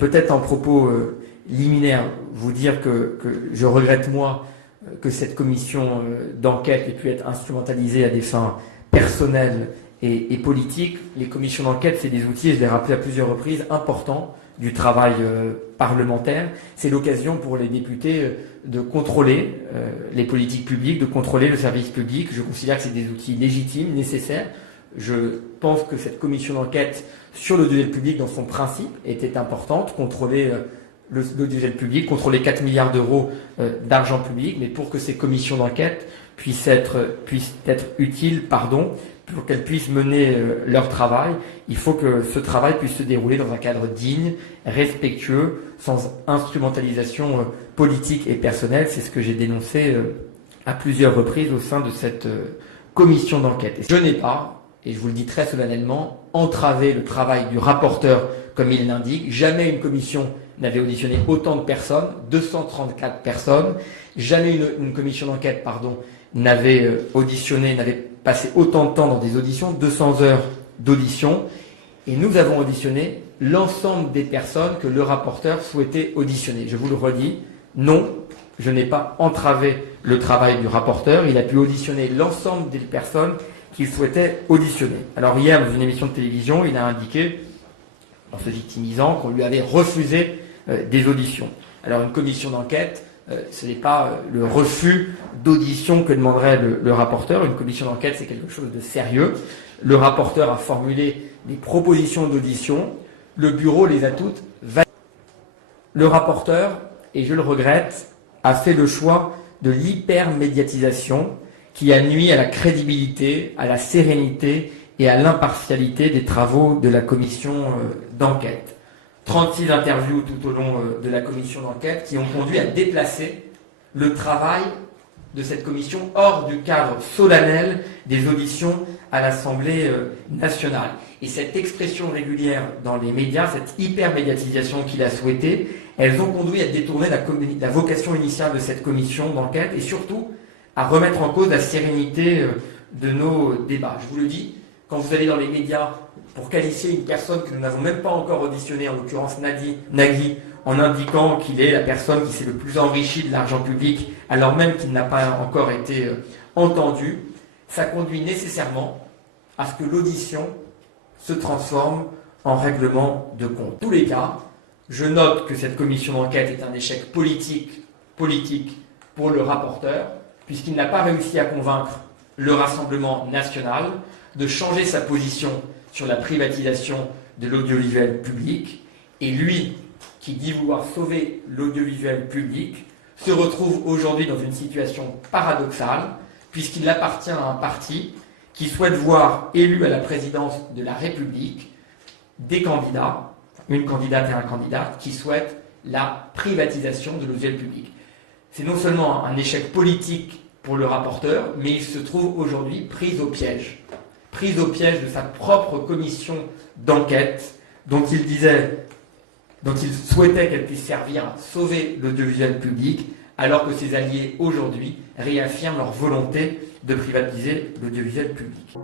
Peut-être en propos liminaire, vous dire que je regrette, moi, que cette commission d'enquête ait pu être instrumentalisée à des fins personnelles et politiques. Les commissions d'enquête, c'est des outils, et je l'ai rappelé à plusieurs reprises, importants du travail parlementaire. C'est l'occasion pour les députés de contrôler les politiques publiques, de contrôler le service public. Je considère que c'est des outils légitimes, nécessaires. Je pense que cette commission d'enquête sur l'audiovisuel public, dans son principe, était importante. Contrôler l'audiovisuel public, contrôler 4 milliards d'euros d'argent public, mais pour que ces commissions d'enquête puissent être utiles, pour qu'elles puissent mener leur travail, il faut que ce travail puisse se dérouler dans un cadre digne, respectueux, sans instrumentalisation politique et personnelle. C'est ce que j'ai dénoncé à plusieurs reprises au sein de cette commission d'enquête. Et je n'ai pas, et je vous le dis très solennellement, entravé le travail du rapporteur comme il l'indique. Jamais une commission n'avait auditionné autant de personnes, 234 personnes. Jamais une commission d'enquête, n'avait passé autant de temps dans des auditions, 200 heures d'audition. Et nous avons auditionné l'ensemble des personnes que le rapporteur souhaitait auditionner. Je vous le redis, non, je n'ai pas entravé le travail du rapporteur. Il a pu auditionner l'ensemble des personnes qu'il souhaitait auditionner. Alors hier, dans une émission de télévision, il a indiqué, en se victimisant, qu'on lui avait refusé des auditions. Alors une commission d'enquête, ce n'est pas le refus d'audition que demanderait le rapporteur. Une commission d'enquête, c'est quelque chose de sérieux. Le rapporteur a formulé des propositions d'audition. Le bureau les a toutes validées. Le rapporteur, et je le regrette, a fait le choix de l'hypermédiatisation qui a nui à la crédibilité, à la sérénité et à l'impartialité des travaux de la commission d'enquête. 36 interviews tout au long de la commission d'enquête qui ont conduit à déplacer le travail de cette commission hors du cadre solennel des auditions à l'Assemblée nationale. Et cette expression régulière dans les médias, cette hypermédiatisation qu'il a souhaitée, elles ont conduit à détourner la vocation initiale de cette commission d'enquête et surtout à remettre en cause la sérénité de nos débats. Je vous le dis, quand vous allez dans les médias pour qualifier une personne que nous n'avons même pas encore auditionnée, en l'occurrence Nagui, en indiquant qu'il est la personne qui s'est le plus enrichie de l'argent public, alors même qu'il n'a pas encore été entendu, ça conduit nécessairement à ce que l'audition se transforme en règlement de compte. En tous les cas, je note que cette commission d'enquête est un échec politique pour le rapporteur, puisqu'il n'a pas réussi à convaincre le Rassemblement national de changer sa position sur la privatisation de l'audiovisuel public. Et lui, qui dit vouloir sauver l'audiovisuel public, se retrouve aujourd'hui dans une situation paradoxale, puisqu'il appartient à un parti qui souhaite voir élus à la présidence de la République des candidats, une candidate et un candidat, qui souhaitent la privatisation de l'audiovisuel public. C'est non seulement un échec politique pour le rapporteur, mais il se trouve aujourd'hui pris au piège de sa propre commission d'enquête, dont il souhaitait qu'elle puisse servir à sauver l'audiovisuel public, alors que ses alliés aujourd'hui réaffirment leur volonté de privatiser l'audiovisuel public.